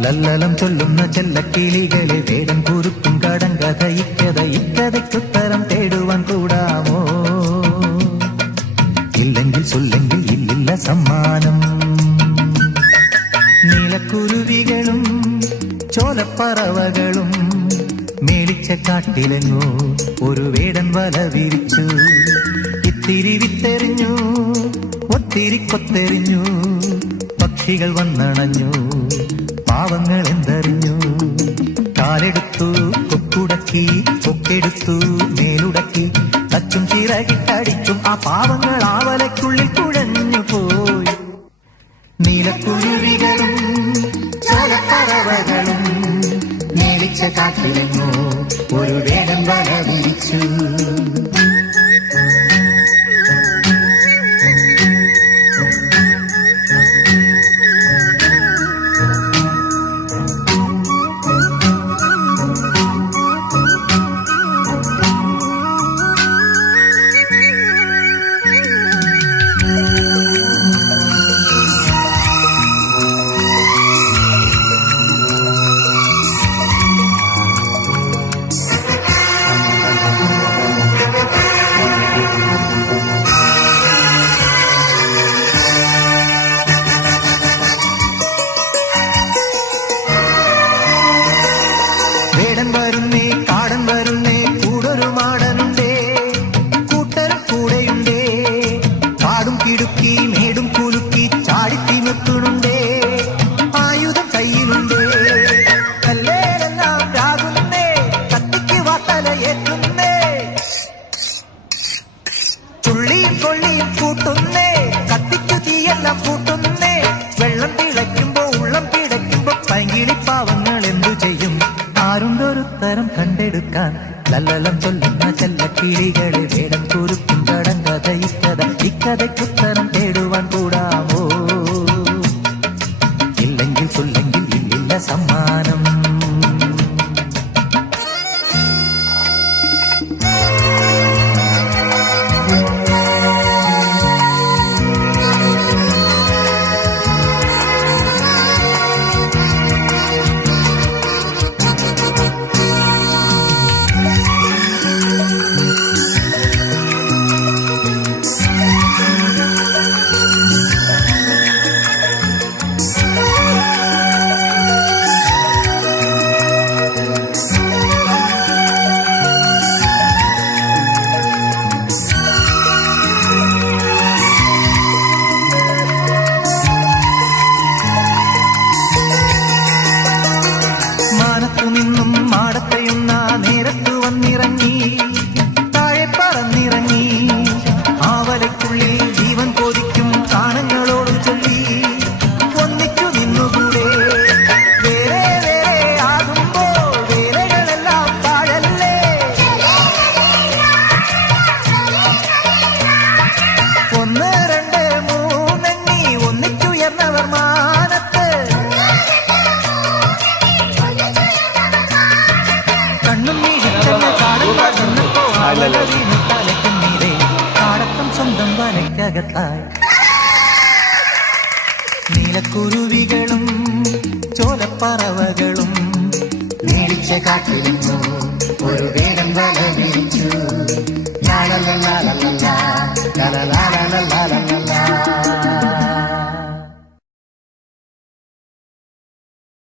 ലല്ലലം ചൊല്ലുന്ന ചെല്ലക്കിളികളെ വേഗം കുറുക്കും കടങ്കഥ ഇക്കഥ ഇക്കഥയ്ക്കുത്തരം തേടുവാൻ കൂടാമോ? ഇല്ലെങ്കിൽ ചൊല്ലെങ്കിൽ ഇല്ലില്ല സമ്മാനം. നീലക്കുരുവികളും ചോലപ്പറവകളും മേടിച്ച കാട്ടിലെങ്ങോ ഒരു വേടൻ വല വിരിച്ചു. ഇത്തിരി വിത്തെറിഞ്ഞു ഒത്തിരി കൊത്തെറിഞ്ഞു പക്ഷികൾ വന്നണഞ്ഞു. പാവങ്ങൾ എന്തറിഞ്ഞു കാലെടുത്തു കൊക്കുടക്കി കൊക്കെടുത്തു മേലുടക്കി തച്ചും ചിറകിട്ടടിച്ചും ആ പാവങ്ങൾ ആവലയ്ക്കുള്ളിൽ കുഴഞ്ഞു പോയി. നീലക്കുരുവികളും ഒരു വേദം വല വിരിച്ചു ചുള്ളിയും കൊള്ളിയും കൂട്ടുന്നേ കത്തിക്കു തീയെല്ലാം കൂട്ടുന്നേ വെള്ളം തിളയ്ക്കുമ്പോ ഉള്ളം പിടയ്ക്കുമ്പോ പൈകിളി പാവങ്ങൾ എന്തു ചെയ്യും ആരുണ്ടൊരു തരം കണ്ടെടുക്കാൻ ലല്ലലം ചൊല്ലുന്ന ചെല്ലക്കിളികളെ വേടം കുരുക്കും ചടങ്കഥ ഇക്കഥ ഇക്കഥയ്ക്കുത്തരം തേടുവാൻ കൂടാമോ ഇല്ലെങ്കിൽ ചൊല്ലെങ്കിൽ ഇല്ലില്ല സമ്മാനം സ്വന്തം നീലക്കുരുവികളും ചോലപ്പറവകളും മേടിച്ച കാട്ടിലിരുന്നു ഒരു വേടം വല വിരിച്ചു ലലലാലലലാലലാ.